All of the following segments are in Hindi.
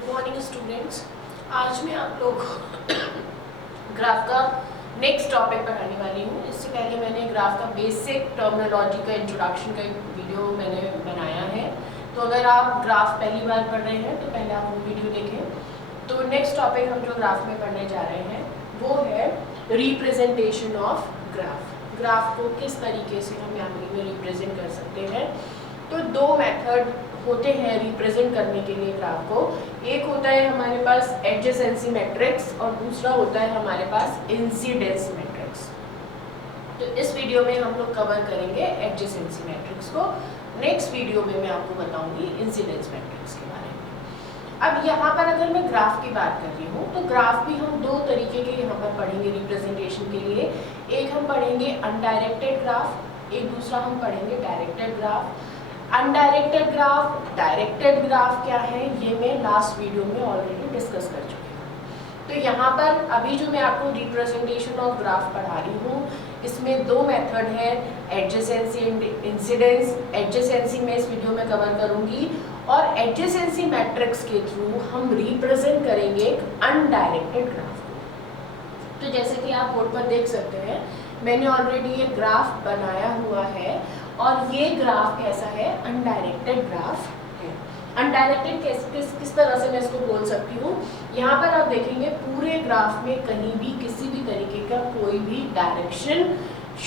Good morning students. आज मैं आप लोग को ग्राफ का नेक्स्ट टॉपिक पढ़ाने वाली हूँ। इससे पहले मैंने ग्राफ का बेसिक टर्मिनोलॉजी का इंट्रोडक्शन का एक वीडियो मैंने बनाया है, तो अगर आप ग्राफ पहली बार पढ़ रहे हैं तो पहले आप वो वीडियो देखें। तो नेक्स्ट टॉपिक हम जो ग्राफ में पढ़ने जा रहे हैं वो है रिप्रेजेंटेशन ऑफ ग्राफ। ग्राफ को किस तरीके से हम मेमोरी में रिप्रेजेंट कर सकते हैं। तो दो मेथड होते हैं रिप्रेजेंट करने के लिए ग्राफ को। एक होता है हमारे पास एडजेसेंसी मैट्रिक्स और दूसरा होता है हमारे पास इंसिडेंस मैट्रिक्स। तो इस वीडियो में हम लोग कवर करेंगे एडजेसेंसी मैट्रिक्स को। नेक्स्ट वीडियो में मैं आपको बताऊंगी इंसिडेंस मैट्रिक्स के बारे में। अब यहाँ पर अगर मैं ग्राफ की बात कर रही हूँ तो ग्राफ भी हम दो तरीके के यहाँ पर पढ़ेंगे रिप्रेजेंटेशन के लिए। एक हम पढ़ेंगे अनडायरेक्टेड ग्राफ, एक दूसरा हम पढ़ेंगे directed graph. Undirected graph, directed graph क्या है ये मैं लास्ट वीडियो में ऑलरेडी डिस्कस कर चुकी हूँ। तो यहाँ पर अभी जो मैं आपको रिप्रेजेंटेशन ऑफ ग्राफ पढ़ा रही हूँ इसमें दो मेथड है, एडजेसेंसी एंड इंसिडेंस। एडजेसेंसी में इस वीडियो में कवर करूँगी और एडजेसेंसी मैट्रिक्स के थ्रू हम रिप्रेजेंट करेंगे एक अनडायरेक्टेड ग्राफ को। तो जैसे कि आप बोर्ड पर देख सकते हैं मैंने ऑलरेडी ये ग्राफ बनाया हुआ है और ये ग्राफ कैसा है, अनडायरेक्टेड ग्राफ है। अनडायरेक्टेड किस तरह से मैं इसको बोल सकती हूँ, यहाँ पर आप देखेंगे पूरे ग्राफ में कहीं भी किसी भी तरीके का कोई भी डायरेक्शन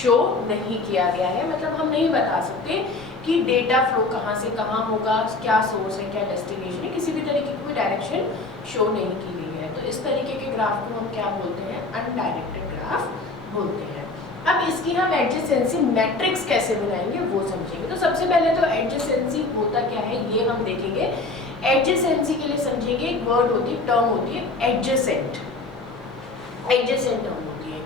शो नहीं किया गया है। मतलब हम नहीं बता सकते कि डेटा फ्लो कहाँ से कहाँ होगा, क्या सोर्स है क्या डेस्टिनेशन है, किसी भी तरीके की कोई डायरेक्शन शो नहीं की गई है। तो इस तरीके के ग्राफ को हम क्या बोलते हैं, अनडायरेक्टेड ग्राफ बोलते हैं। अब इसकी हम एडजेसेंसी मैट्रिक्स कैसे बनाएंगे वो समझेंगे। तो सबसे पहले तो एडजेसेंसी होता क्या है ये हम देखेंगे। एडजेसेंसी के लिए समझेंगे एक वर्ड होती है, टर्म होती है एडजेसेंट। एडजेसेंट टर्म होती है।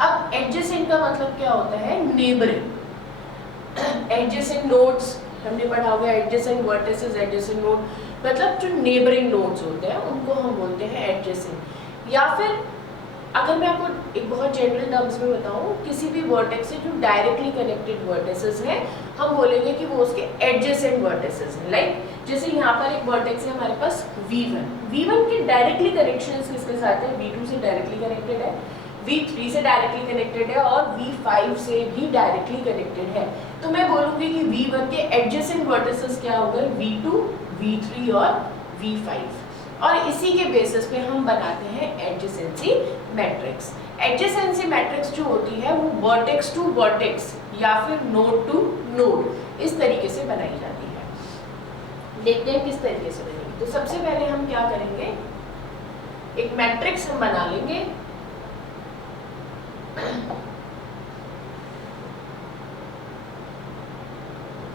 अब एडजेसेंट का मतलब क्या होता है, नेबरिंग। एडजेसेंट नोड्स हमने पढ़ा होगा, एडजेसेंट वर्टिसेस, एडजेसेंट नोड मतलब जो नेबरिंग नोड्स होते हैं उनको हम बोलते हैं एडजेसेंट। या फिर अगर मैं आपको एक बहुत जनरल टर्म्स में बताऊं, किसी भी वर्टेक्स से जो डायरेक्टली कनेक्टेड वर्टिसेस हैं हम बोलेंगे कि वो उसके एडजेसेंट वर्टिसेस हैं। लाइक जैसे यहाँ पर एक वर्टेक्स है हमारे पास V1, V1 के डायरेक्टली कनेक्शन किसके साथ है, V2 से डायरेक्टली कनेक्टेड है, V3 से डायरेक्टली कनेक्टेड है और V5 से भी डायरेक्टली कनेक्टेड है। तो मैं बोलूँगी कि V1 के एडजेसेंट वर्टिसेस क्या होगा, V2, V3 और V5। और इसी के बेसिस पे हम बनाते हैं एडजेसेंसी मैट्रिक्स। एडजेसेंसी मैट्रिक्स जो होती है वो वर्टेक्स टू वर्टेक्स या फिर नोड टू नोड इस तरीके से बनाई जाती है। देखते हैं किस तरीके से बनेगी। तो सबसे पहले हम क्या करेंगे, एक मैट्रिक्स हम बना लेंगे।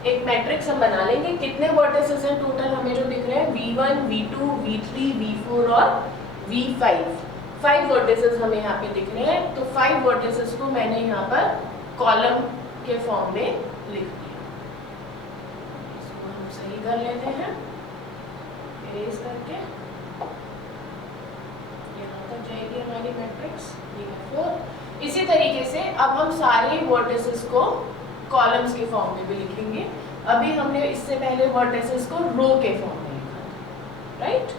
एक मैट्रिक्स हम बना लेंगे। कितने वर्टिसेस हैं टोटल हमें जो दिख रहे हैं, V1, V2, V3, V4 और V5। 5 वर्टिसेस हमें यहाँ पे दिख रहे हैं। तो 5 वर्टिसेस को मैंने यहाँ पर कॉलम के फॉर्म में लिख दिया। इसको हम सही कर लेते हैं, इरेज करके यहाँ तक जाएगी हमारी मैट्रिक्स, ये है 4। इसी तरीके से अब हम सारे वर्टिसेस को कॉलम्स के फॉर्म में भी लिखेंगे। अभी हमने इससे पहले वर्टिसेस को रो के फॉर्म में लिखा, राइट,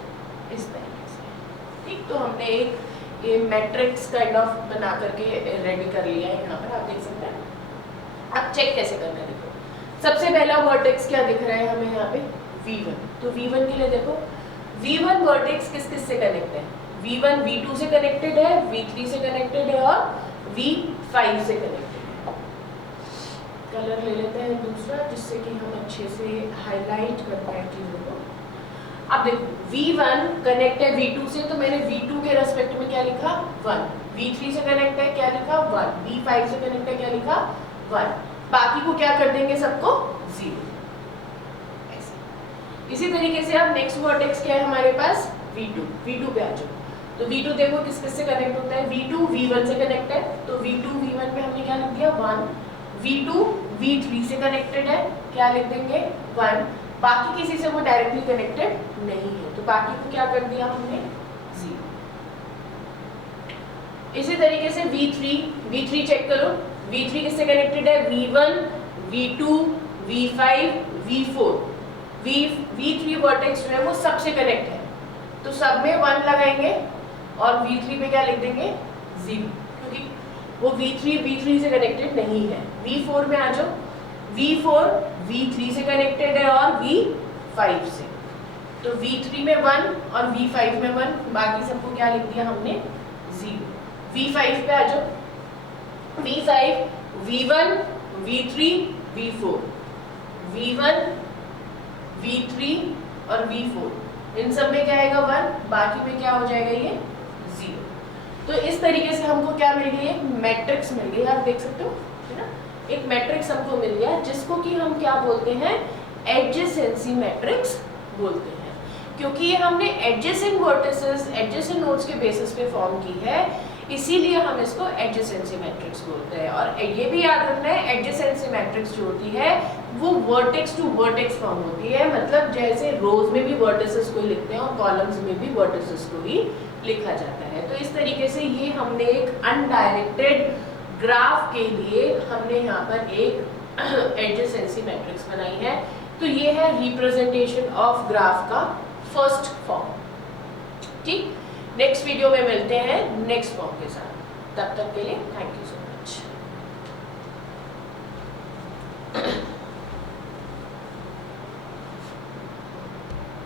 इस तरीके से। ठीक, तो हमने एक ये मैट्रिक्स काइंड ऑफ बना करके रेडी कर लिया है। यहाँ पर आप देख सकते हैं। अब चेक कैसे करना है, देखो सबसे पहला वर्टेक्स क्या दिख रहा है हमें यहाँ पे, V1। तो V1 के लिए देखो V1 वर्टेक्स किस किस से कनेक्ट है, V1 V2 से कनेक्टेड है, V3 से कनेक्टेड है और V5 से कनेक्टेड है। कलर ले लेते हैं दूसरा जिससे कि हम अच्छे से हाईलाइट कर पाए चीज़ों को। अब देखो V1 कनेक्ट है V2 से, तो मैंने V2 के रेस्पेक्ट में क्या लिखा, 1। V3 से कनेक्ट है क्या लिखा, 1। V5 से कनेक्ट है क्या लिखा, 1। बाकी को क्या कर देंगे, सबको 0। ऐसे इसी तरीके से अब नेक्स्ट वर्टेक्स क्या है हमारे पास, V2 पे आ जाओ। तो V2 देखो किस किस से कनेक्ट होता है, V2 V1 से कनेक्ट है, तो V2 V1 पे हमने क्या लिख दिया, 1। V2 V3 से कनेक्टेड है, क्या लिख देंगे, 1। बाकी किसी से वो डायरेक्टली कनेक्टेड नहीं है, तो बाकी को क्या कर दिया हमने, 0। इसी तरीके से V3 चेक करो, V3 किससे कनेक्टेड है, V1 V2 V5 V4। V3 vertex जो है वो सबसे कनेक्ट है। तो सब में 1 लगाएंगे और V3 पे क्या लिख देंगे 0, क्योंकि वो V3 से कनेक्टेड नहीं है। V4 में आ जाओ, V4 V3 से कनेक्टेड है और V5 से, तो V3 में 1 और V5 में 1, बाकी सबको क्या लिख दिया हमने 0। V5 पे आ जाओ, V5 V1 V3 V4, V1 V3 और V4, इन सब में क्या आएगा 1, बाकी में क्या हो जाएगा ये 0। तो इस तरीके से हमको क्या मिल गई, एक मैट्रिक्स मिल गई, आप देख सकते हो है ना, एक मैट्रिक्स हमको मिल गया जिसको कि हम क्या बोलते हैं, एडजेसेंसी मैट्रिक्स बोलते हैं, क्योंकि ये हमने एडजेसेंट वर्टिसेस, एडजेसेंट नोड्स के बेसिस पे फॉर्म की है, इसीलिए हम इसको एडजेसेंसी मैट्रिक्स बोलते हैं। और ये भी याद रखना है, एडजेसेंसी मैट्रिक्स जो होती है वो वर्टेक्स टू वर्टेक्स फॉर्म होती है, मतलब जैसे रोज में भी वर्टिसेस को लिखते हैं और कॉलम्स में भी वर्टिसेस को ही लिखा जाता है। तो इस तरीके से ये हमने एक अनडायरेक्टेड ग्राफ के लिए हमने यहाँ पर एक एडजेसेंसी मैट्रिक्स बनाई है। तो ये है रिप्रेजेंटेशन ऑफ ग्राफ का फर्स्ट फॉर्म। ठीक, नेक्स्ट वीडियो में मिलते हैं नेक्स्ट फॉर्म के साथ, तब तक के लिए थैंक यू सो मच।